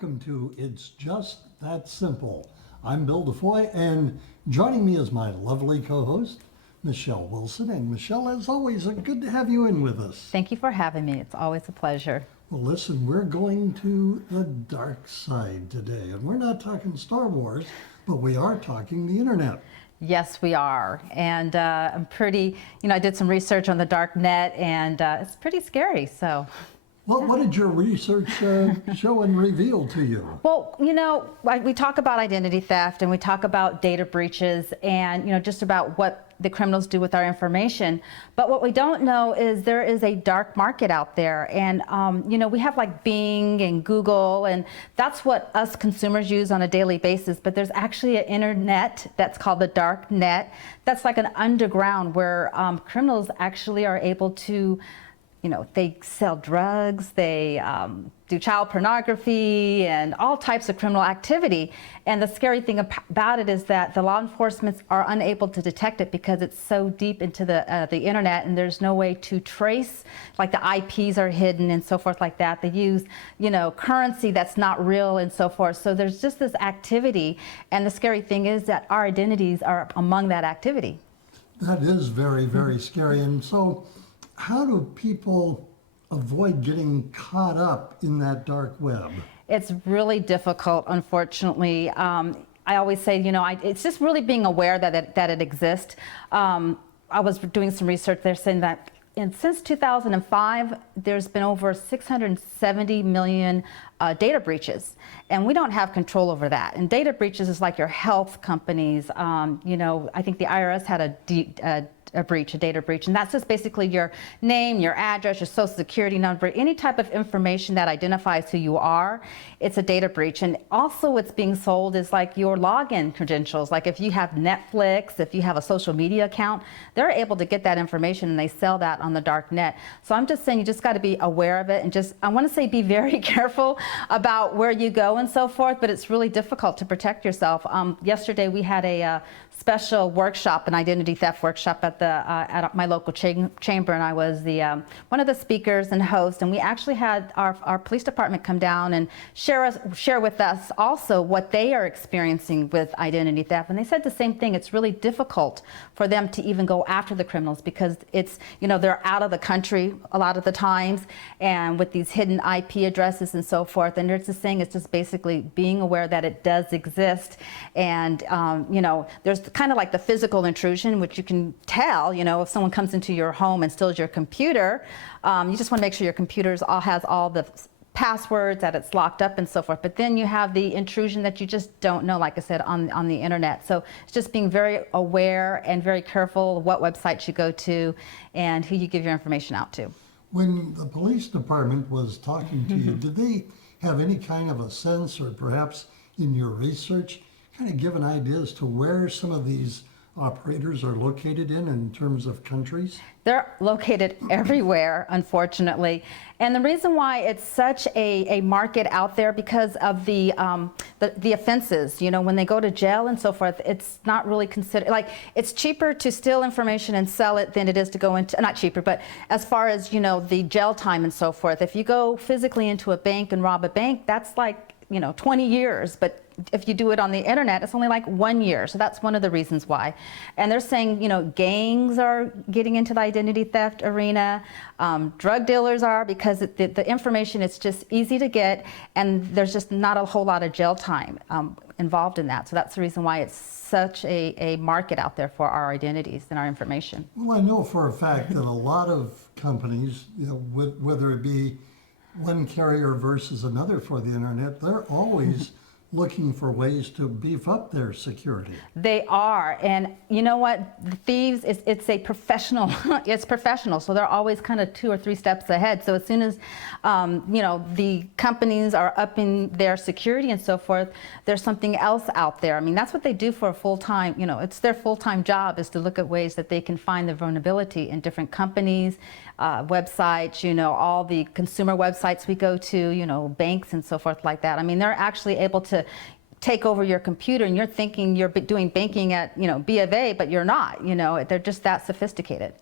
Welcome to It's Just That Simple. I'm Bill DeFoi, and joining me is my lovely co-host, Michele Wilson. And Michele, as always, good to have you in with us. Thank you for having me. It's always a pleasure. Well, listen, we're going to the dark side today, and we're not talking Star Wars, but we are talking the internet. Yes, we are. And I'm pretty, I did some research on the dark net, and it's pretty scary, so. Well, what did your research show and reveal to you? Well, we talk about identity theft and we talk about data breaches and, just about what the criminals do with our information. But what we don't know is there is a dark market out there. And, we have like Bing and Google, and that's what us consumers use on a daily basis. But there's actually an internet that's called the dark net. That's like an underground where criminals actually are able to they sell drugs, they do child pornography and all types of criminal activity. And the scary thing about it is that the law enforcement are unable to detect it because it's so deep into the internet, and there's no way to trace, like the IPs are hidden and so forth like that. They use, currency that's not real and so forth. So there's just this activity. And the scary thing is that our identities are among that activity. That is very, very scary. And so, how do people avoid getting caught up in that dark web? It's really difficult, unfortunately. I always say, it's just really being aware that it exists. I was doing some research. They're saying that since 2005, there's been over 670 million data breaches, and we don't have control over that. And data breaches is like your health companies. I think the IRS had a data breach, and that's just basically your name, your address, your social security number, any type of information that identifies who you are. It's a data breach. And also what's being sold is like your login credentials. Like if you have Netflix, if you have a social media account, they're able to get that information and they sell that on the dark net. So I'm just saying you just got to be aware of it, and I want to say be very careful about where you go and so forth, but it's really difficult to protect yourself. Yesterday we had a special workshop, an identity theft workshop at my local chamber, and I was one of the speakers and hosts, and we actually had our police department come down and share with us also what they are experiencing with identity theft. And they said the same thing. It's really difficult for them to even go after the criminals because it's, they're out of the country a lot of the times, and with these hidden IP addresses and so forth. And they're just saying it's just basically being aware that it does exist. And, there's kind of like the physical intrusion, which you can tell, if someone comes into your home and steals your computer, you just want to make sure your computer has all the passwords, that it's locked up and so forth. But then you have the intrusion that you just don't know, like I said, on the internet. So it's just being very aware and very careful what websites you go to and who you give your information out to. When the police department was talking to you, did they have any kind of a sense, or perhaps in your research, kind of give an idea as to where some of these operators are located in terms of countries? They're located everywhere, unfortunately. And the reason why it's such a market out there because of the offenses, when they go to jail and so forth, it's not really considered, like it's cheaper to steal information and sell it than it is to go into, not cheaper, but as far as, the jail time and so forth. If you go physically into a bank and rob a bank, that's like, 20 years, but if you do it on the internet, it's only like 1 year. So that's one of the reasons why. And they're saying, gangs are getting into the identity theft arena. Drug dealers are, because the information is just easy to get, and there's just not a whole lot of jail time involved in that. So that's the reason why it's such a market out there for our identities and our information. Well, I know for a fact that a lot of companies, whether it be one carrier versus another for the internet, they're always looking for ways to beef up their security. They are, and you know what? The thieves, it's a professional, it's professional, so they're always kind of 2 or 3 steps ahead. So as soon as, the companies are upping their security and so forth, there's something else out there. I mean, that's what they do for a full-time, it's their full-time job is to look at ways that they can find the vulnerability in different companies, websites, all the consumer websites we go to, banks and so forth like that. I mean, they're actually able to take over your computer, and you're thinking you're doing banking at, B of A, but you're not, they're just that sophisticated.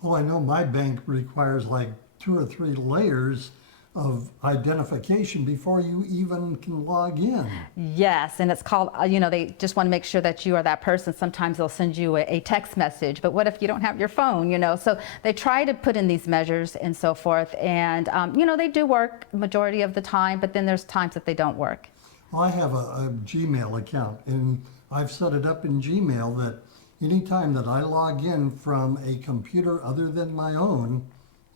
Well, I know my bank requires like 2 or 3 layers of identification before you even can log in. Yes, and it's called, they just want to make sure that you are that person. Sometimes they'll send you a text message, but what if you don't have your phone, So they try to put in these measures and so forth, and, they do work majority of the time, but then there's times that they don't work. Well, I have a Gmail account, and I've set it up in Gmail that anytime that I log in from a computer other than my own,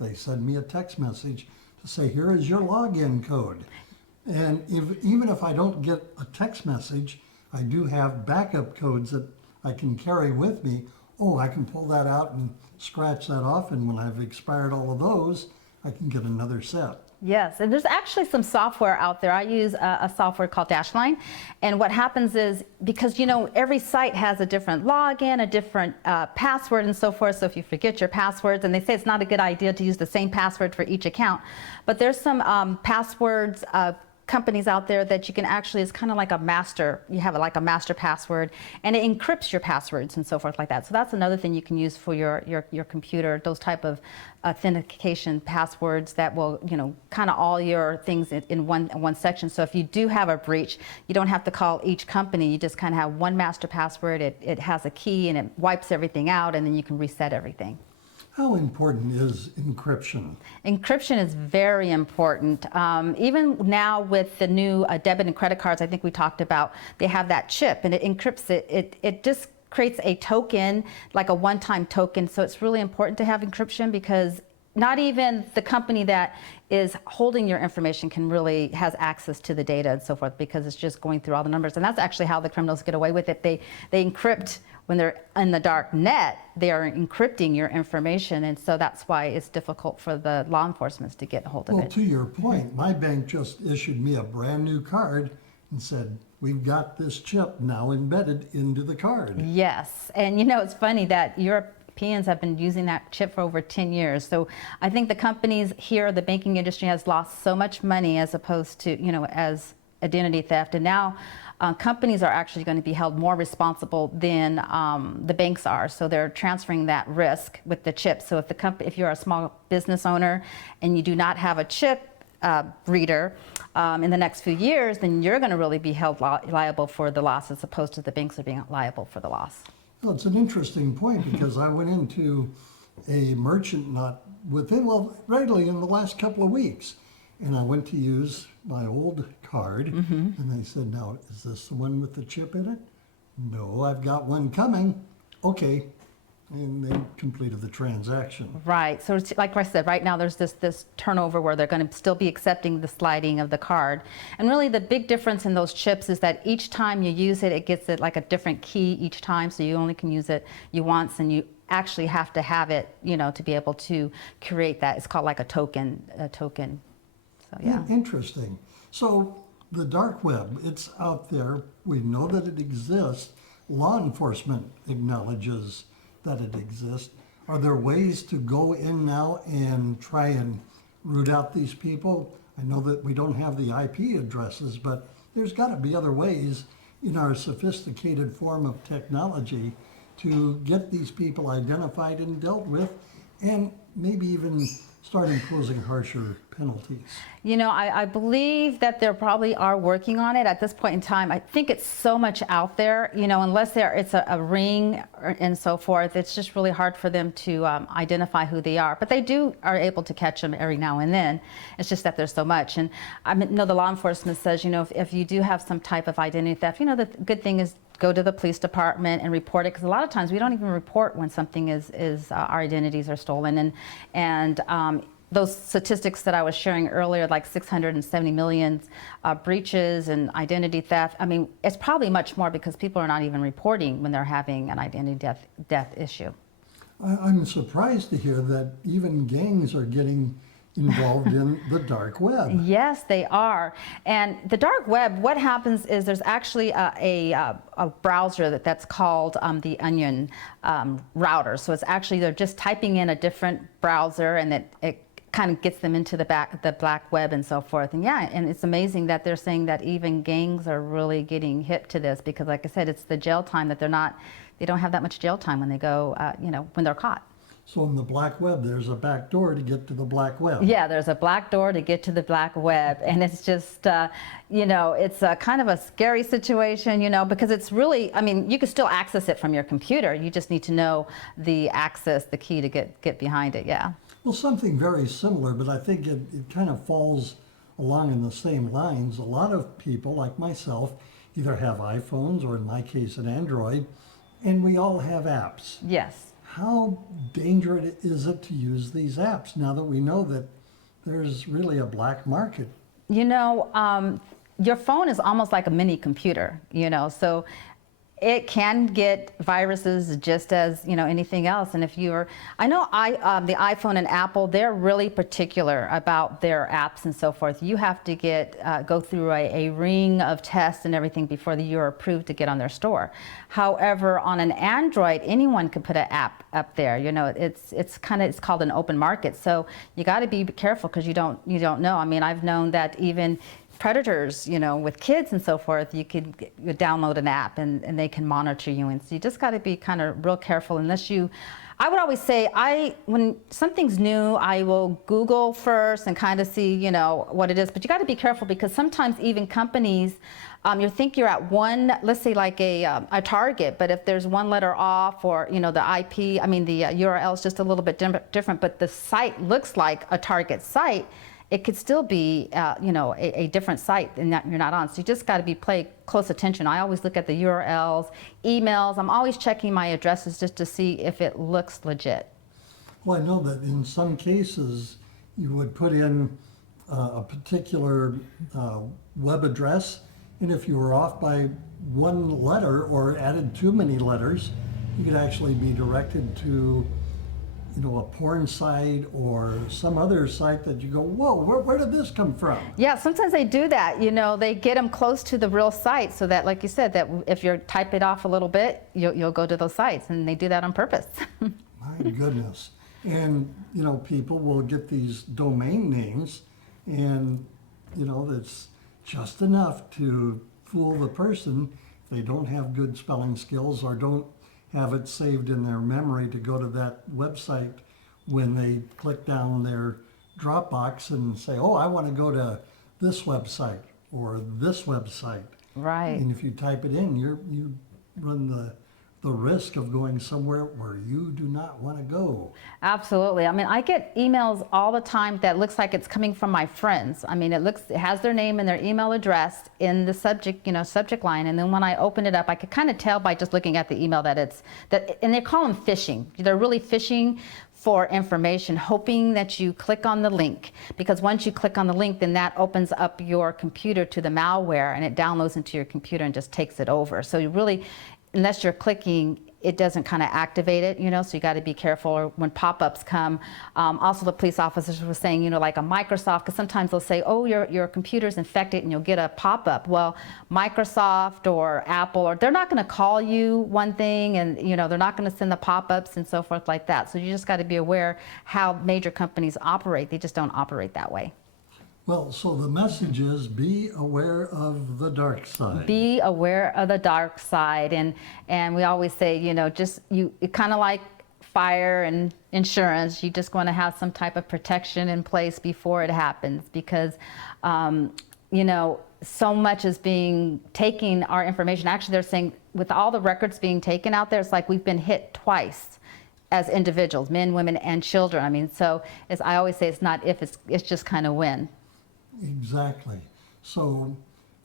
they send me a text message to say, here is your login code. And even if I don't get a text message, I do have backup codes that I can carry with me. Oh, I can pull that out and scratch that off, and when I've expired all of those, I can get another set. Yes, and there's actually some software out there. I use a software called Dashline, and what happens is, because every site has a different login, a different password and so forth, so if you forget your passwords, and they say it's not a good idea to use the same password for each account, but there's some passwords companies out there that you can actually, it's kind of like a master, you have like a master password, and it encrypts your passwords and so forth like that. So that's another thing you can use for your computer, those type of authentication passwords that will, kind of all your things in one section. So if you do have a breach, you don't have to call each company, you just kind of have one master password, it has a key and it wipes everything out, and then you can reset everything. How important is encryption? Encryption is very important. Even now with the new debit and credit cards, I think we talked about, they have that chip and it encrypts it. It just creates a token, like a one-time token. So it's really important to have encryption, because not even the company that is holding your information has access to the data and so forth, because it's just going through all the numbers. And that's actually how the criminals get away with it. They encrypt when they're in the dark net, they are encrypting your information. And so that's why it's difficult for the law enforcement to get a hold of it. Well, to your point, my bank just issued me a brand new card and said, we've got this chip now embedded into the card. Yes, and it's funny that Europeans have been using that chip for over 10 years. So I think the companies here, the banking industry has lost so much money as opposed to, as identity theft. And now companies are actually going to be held more responsible than the banks are. So they're transferring that risk with the chip. So if you're a small business owner and you do not have a chip reader in the next few years, then you're going to really be held liable for the loss, as opposed to the banks are being liable for the loss. Well, it's an interesting point, because I went into a merchant readily in the last couple of weeks, and I went to use my old card, and they said, now, is this the one with the chip in it? No, I've got one coming. Okay. And they completed the transaction. Right. So it's, like I said, right now there's this turnover where they're going to still be accepting the sliding of the card. And really the big difference in those chips is that each time you use it, it gets it like a different key each time. So you only can use it once, and you actually have to have it, to be able to create that. It's called like a token. So yeah. Interesting. So the dark web, it's out there. We know that it exists. Law enforcement acknowledges that it exists. Are there ways to go in now and try and root out these people? I know that we don't have the IP addresses, but there's got to be other ways in our sophisticated form of technology to get these people identified and dealt with, and maybe even start imposing harsher penalties. I believe that there probably are working on it at this point in time. I think it's so much out there, unless it's a ring and so forth, it's just really hard for them to identify who they are. But they are able to catch them every now and then. It's just that there's so much. And I know the law enforcement says, if you do have some type of identity theft, the good thing is go to the police department and report it, because a lot of times we don't even report when something our identities are stolen. And those statistics that I was sharing earlier, like 670 million breaches and identity theft, it's probably much more, because people are not even reporting when they're having an identity death issue. I'm surprised to hear that even gangs are getting involved in the dark web. Yes, they are. And the dark web, what happens is there's actually a browser that's called the Onion router. So it's actually, they're just typing in a different browser, and it kind of gets them into the black web and so forth. And yeah, and it's amazing that they're saying that even gangs are really getting hip to this, because like I said, it's the jail time that they don't have that much jail time when they go, when they're caught. So in the black web, there's a back door to get to the black web. Yeah, there's a black door to get to the black web, and it's just, it's a kind of a scary situation, because it's really, I mean, you can still access it from your computer. You just need to know the access, the key to get behind it, yeah. Well, something very similar, but I think it kind of falls along in the same lines. A lot of people, like myself, either have iPhones or in my case, an Android, and we all have apps. Yes. How dangerous is it to use these apps now that we know that there's really a black market? Your phone is almost like a mini computer, so it can get viruses just as anything else. And if I know the iPhone and Apple, they're really particular about their apps and so forth. You have to go through a ring of tests and everything before you're approved to get on their store. However, on an Android, anyone could put an app up there. It's called an open market. So you got to be careful because you don't know. I mean, I've known that even predators, with kids and so forth, you download an app and they can monitor you. And so you just got to be kind of real careful I would always say, when something's new, I will Google first and kind of see, what it is. But you got to be careful because sometimes even companies, you think you're at one, let's say like a target, but if there's one letter off or, the IP, the URL is just a little bit different, but the site looks like a target site, it could still be, a different site and that you're not on. So you just got to pay close attention. I always look at the URLs, emails. I'm always checking my addresses just to see if it looks legit. Well, I know that in some cases you would put in a particular web address, and if you were off by one letter or added too many letters, you could actually be directed to a porn site or some other site that you go, whoa, where did this come from? Yeah, sometimes they do that. They get them close to the real site so that, like you said, that if you type it off a little bit, you'll go to those sites, and they do that on purpose. My goodness. And, people will get these domain names, and, that's just enough to fool the person if they don't have good spelling skills or don't have it saved in their memory to go to that website when they click down their Dropbox and say, oh, I want to go to this website or this website. Right. And if you type it in, you run the risk of going somewhere where you do not want to go. Absolutely. I get emails all the time that looks like it's coming from my friends. It has their name and their email address in the subject line. And then when I open it up, I could kind of tell by just looking at the email and they call them phishing. They're really phishing for information, hoping that you click on the link, because once you click on the link, then that opens up your computer to the malware and it downloads into your computer and just takes it over. So you really, unless you're clicking, it doesn't kind of activate it, so you got to be careful. Or when pop-ups come, also the police officers were saying, like a Microsoft, because sometimes they'll say, oh, your computer's infected, and you'll get a pop-up. Well, Microsoft or Apple, they're not going to call you one thing, and they're not going to send the pop-ups and so forth like that. So you just got to be aware how major companies operate. They just don't operate that way. Well, so the message is be aware of the dark side. Be aware of the dark side. And we always say, it kind of like fire and insurance, you just want to have some type of protection in place before it happens because, so much is taking our information. Actually, they're saying with all the records being taken out there, it's like we've been hit twice as individuals, men, women, and children. So as I always say, it's not if, it's just kind of when. Exactly. So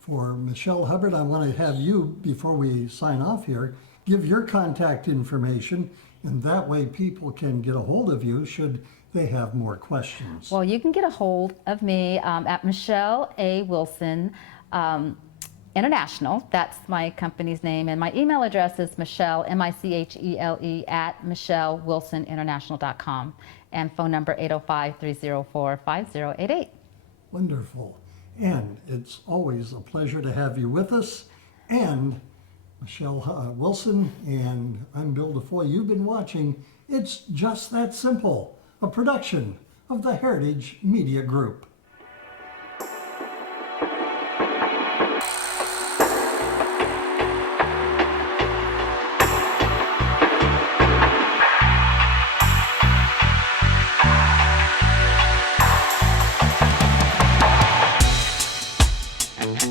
for Michele Hubbard, I want to have you, before we sign off here, give your contact information, and that way people can get a hold of you should they have more questions. Well, you can get a hold of me at Michele A. Wilson International. That's my company's name. And my email address is Michele, M-I-C-H-E-L-E, at MicheleWilsonInternational.com. And phone number 805-304-5088. Wonderful. And it's always a pleasure to have you with us. And Michele Wilson, and I'm Bill DeFoi. You've been watching It's Just That Simple, a production of the Heritage Media Group. you.